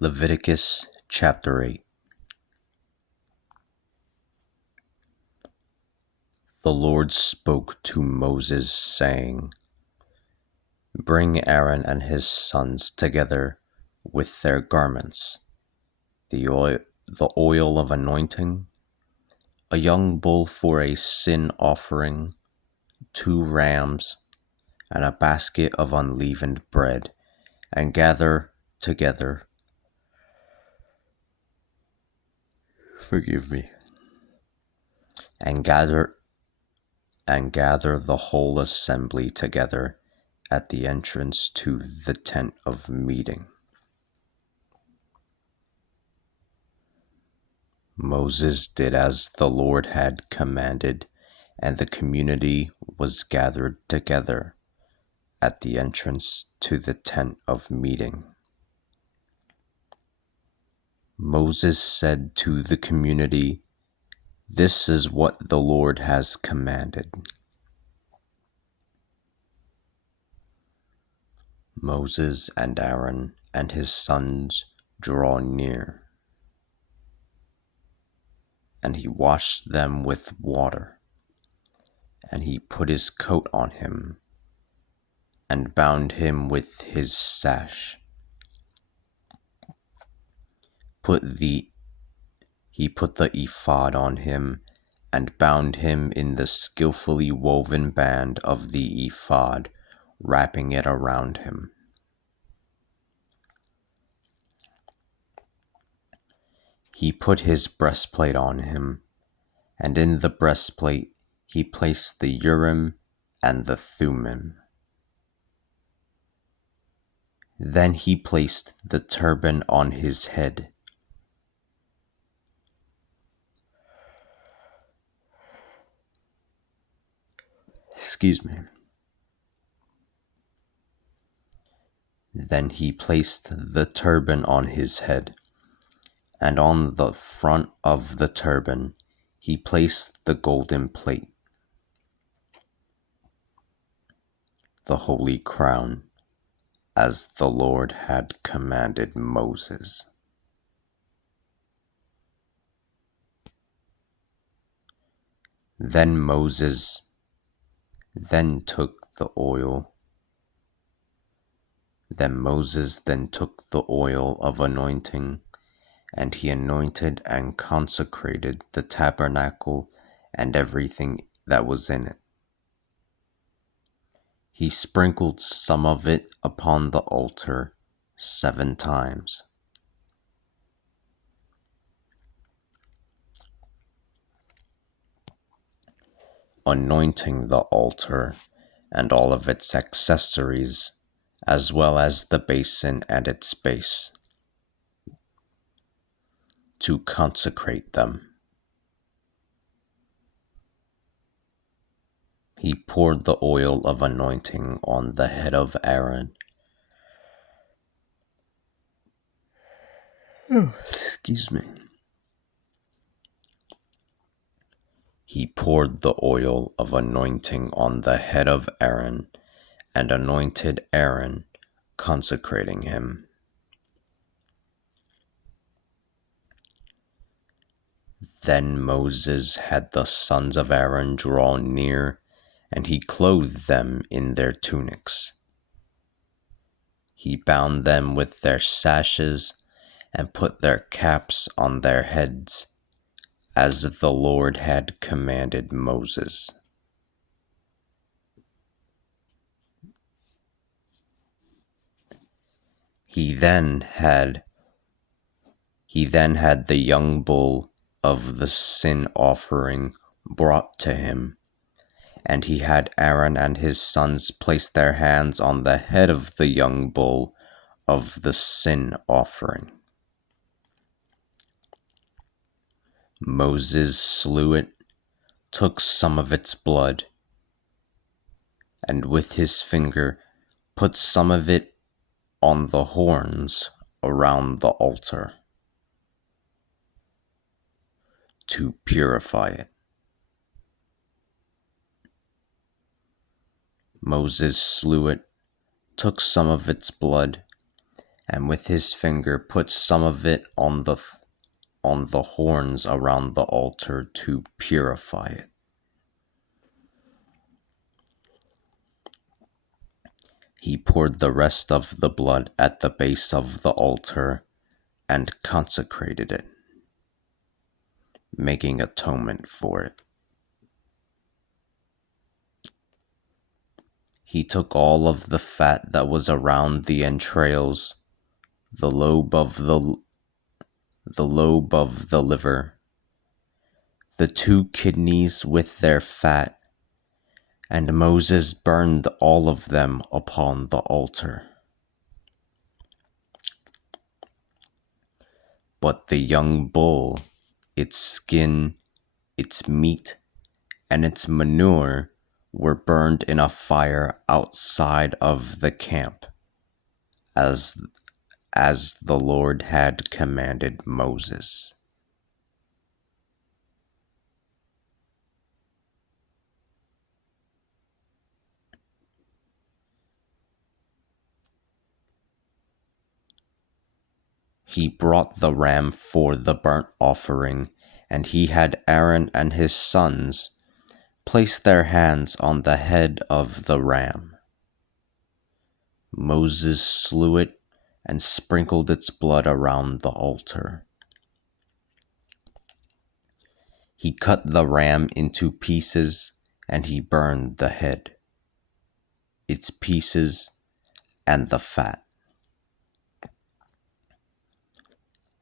Leviticus chapter 8. The Lord spoke to Moses, saying, Bring Aaron and his sons together with their garments, the oil of anointing, a young bull for a sin offering, 2 rams, and a basket of unleavened bread, and gather together, and gather the whole assembly together at the entrance to the tent of meeting. Moses did as the Lord had commanded, and the community was gathered together at the entrance to the tent of meeting. Moses said to the community, "This is what the Lord has commanded." Moses and Aaron and his sons draw near, and he washed them with water, and he put his coat on him, and bound him with his sash. He put the ephod on him, and bound him in the skillfully woven band of the ephod, wrapping it around him. He put his breastplate on him, and in the breastplate he placed the Urim and the Thummim. Then he placed the turban on his head. Then he placed the turban on his head, and on the front of the turban he placed the golden plate, the holy crown, as the Lord had commanded Moses. Then Moses took the oil of anointing, and he anointed and consecrated the tabernacle and everything that was in it. He sprinkled some of it upon the altar 7 times. Anointing the altar and all of its accessories, as well as the basin and its base, to consecrate them. He poured the oil of anointing on the head of Aaron. He poured the oil of anointing on the head of Aaron and anointed Aaron, consecrating him. Then Moses had the sons of Aaron draw near, and he clothed them in their tunics. He bound them with their sashes and put their caps on their heads, as the Lord had commanded Moses. He then had the young bull of the sin offering brought to him, and he had Aaron and his sons place their hands on the head of the young bull of the sin offering. Moses slew it, took some of its blood, and with his finger put some of it on the horns around the altar to purify it. Moses slew it, took some of its blood, and with his finger put some of it on the horns around the altar to purify it. He poured the rest of the blood at the base of the altar and consecrated it, making atonement for it. He took all of the fat that was around the entrails, the lobe of the liver, the 2 kidneys with their fat, and Moses burned all of them upon the altar. But the young bull, its skin, its meat, and its manure were burned in a fire outside of the camp, as the Lord had commanded Moses. He brought the ram for the burnt offering, and he had Aaron and his sons place their hands on the head of the ram. Moses slew it and sprinkled its blood around the altar. He cut the ram into pieces, and he burned the head, its pieces, and the fat.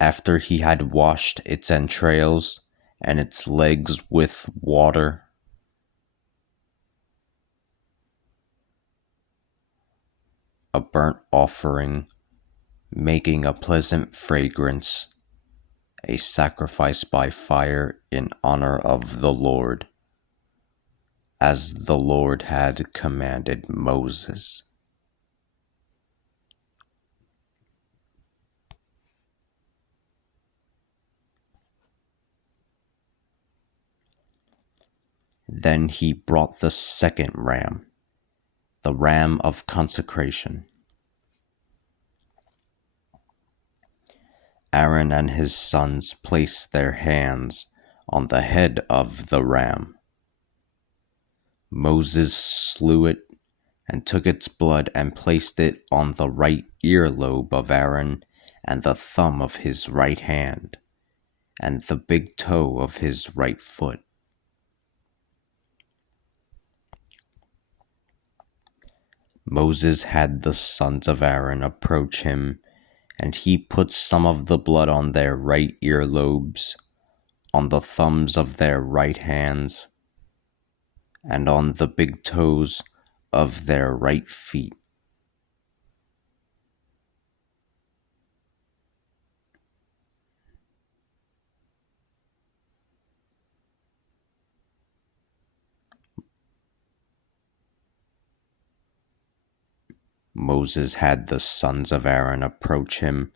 After he had washed its entrails and its legs with water, a burnt offering, making a pleasant fragrance, a sacrifice by fire in honor of the Lord, as the Lord had commanded Moses. Then he brought the second ram, the ram of consecration. Aaron and his sons placed their hands on the head of the ram. Moses slew it and took its blood and placed it on the right earlobe of Aaron and the thumb of his right hand and the big toe of his right foot. Moses had the sons of Aaron approach him, and he put some of the blood on their right earlobes, on the thumbs of their right hands, and on the big toes of their right feet. Moses had the sons of Aaron approach him,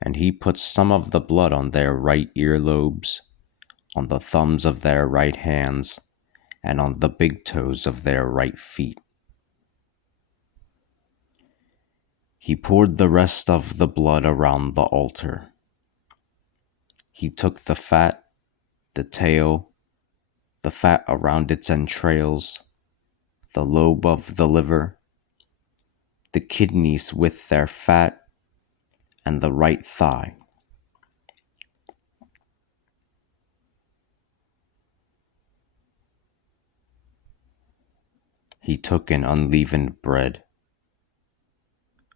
and he put some of the blood on their right earlobes, on the thumbs of their right hands, and on the big toes of their right feet. He poured the rest of the blood around the altar. He took the fat, the tail, the fat around its entrails, the lobe of the liver, the kidneys with their fat, and the right thigh. He took an unleavened bread,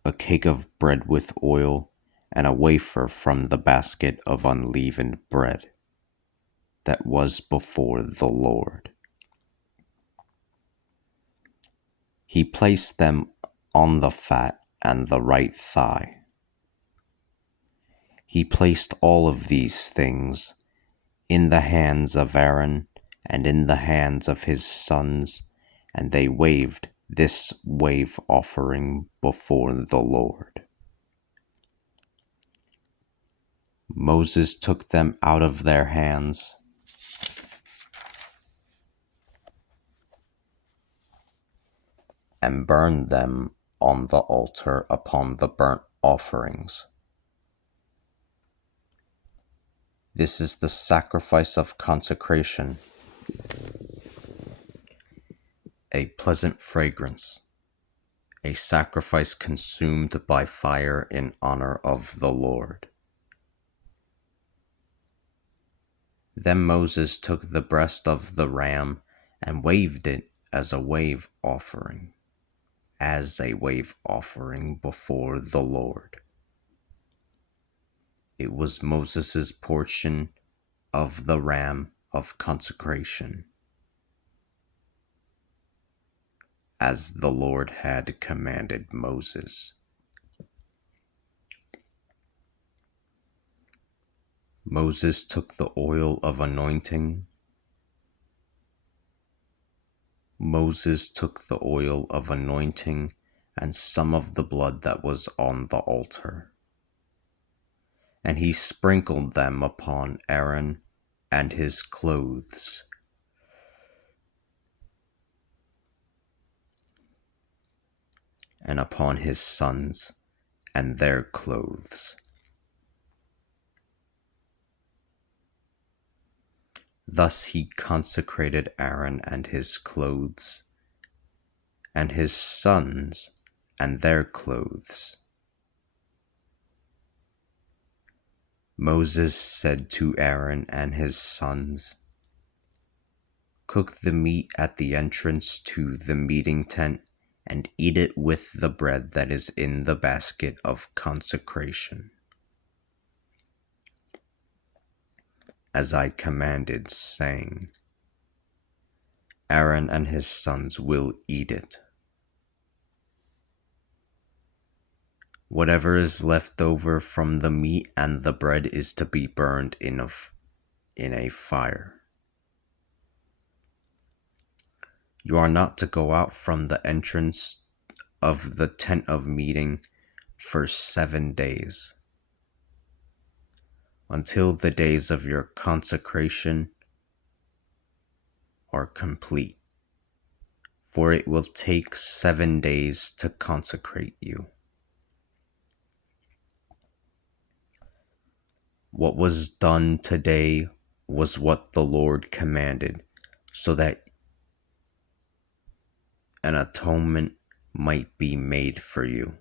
a cake of bread with oil, and a wafer from the basket of unleavened bread that was before the Lord. He placed them on the fat and the right thigh. He placed all of these things in the hands of Aaron and in the hands of his sons, and they waved this wave offering before the Lord. Moses took them out of their hands and burned them on the altar upon the burnt offerings. This is the sacrifice of consecration, a pleasant fragrance, a sacrifice consumed by fire in honor of the Lord. Then Moses took the breast of the ram and waved it as a wave offering before the Lord. It was Moses' portion of the ram of consecration, as the Lord had commanded Moses. Moses took the oil of anointing. And some of the blood that was on the altar, and he sprinkled them upon Aaron and his clothes, and upon his sons and their clothes. Thus he consecrated Aaron and his clothes, and his sons and their clothes. Moses said to Aaron and his sons, "Cook the meat at the entrance to the meeting tent and eat it with the bread that is in the basket of consecration, as I commanded, saying, Aaron and his sons will eat it. Whatever is left over from the meat and the bread is to be burned in a fire. You are not to go out from the entrance of the tent of meeting for 7 days, until the days of your consecration are complete, for it will take 7 days to consecrate you. What was done today was what the Lord commanded, so that an atonement might be made for you.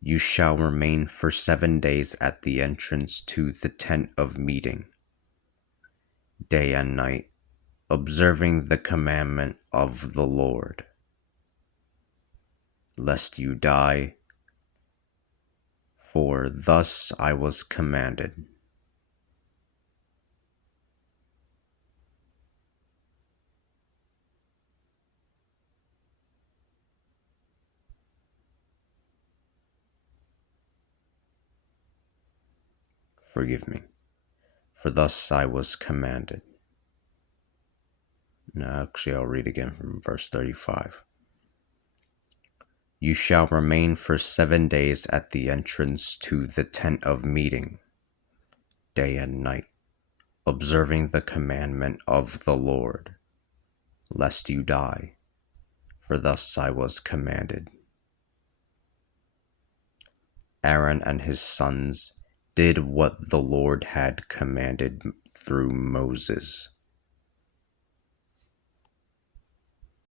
You shall remain for 7 days at the entrance to the tent of meeting, day and night, observing the commandment of the Lord, lest you die, for thus I was commanded. Forgive me, for thus I was commanded. Now, actually, I'll read again from verse 35. You shall remain for 7 days at the entrance to the tent of meeting, day and night, observing the commandment of the Lord, lest you die, for thus I was commanded. Aaron and his sons did what the Lord had commanded through Moses.